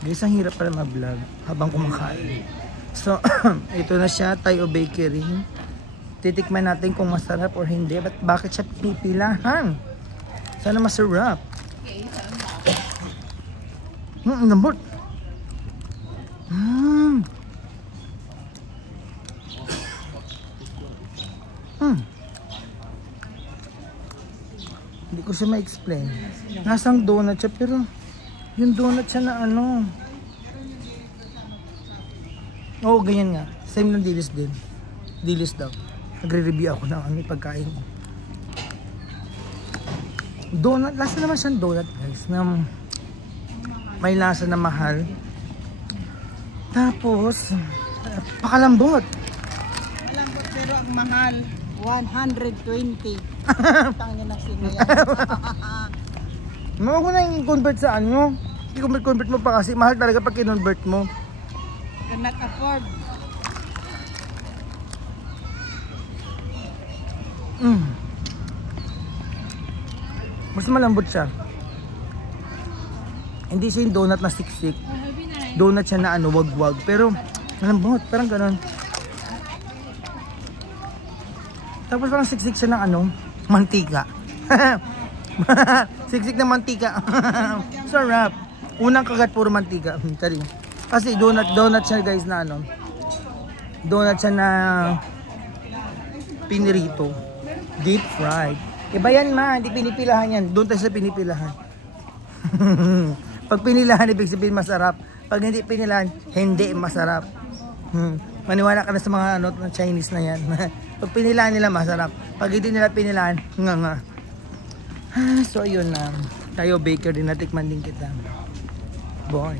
Guys, ang hirap pala mag-vlog habang kumakain. So, ito na siya, Tayo Bakery. Titikman natin kung masarap or hindi. Bakit siya pipilahan? Sana masarap. Lambot. Hindi ko siya ma-explain. Nasang donut siya, pero yung donut siya na ano. Oo, ganyan nga. Same ng dilis din. Dilis daw. Nagre-review ako ng aming pagkain ko. Donut. Lasa naman siyang donut, guys. Na may lasa na mahal. Tapos, pakalambot. Malambot pero ang mahal. 120. Tangin na sila yan. Huwag ko na yung convert sa ano. I-convert mo pa kasi mahal talaga pag kinonvert mo. Cannot afford. Mas malambot siya. Hindi siya yung donut na siksik. Donut siya na ano, wag-wag. Pero malambot, parang ganon. Tapos parang siksik siya ng ano, mantika. Siksik na mantika. Sarap. Unang kagat puro mantika. Kasi donut siya guys na ano. Donut siya na pinirito. Deep fried. Iba yan ma, hindi pinipilahan yan. Doon tayo sa pinipilahan. Pag pinilahan, ibig sabihin masarap. Pag hindi pinilahan, hindi masarap. Maniwala ka na sa mga ano, Chinese na yan. Pag pinilahan nila, masarap. Pag hindi nila pinilahan, nga. So, yun na. Tayo baker din, natikman din kita. Boy.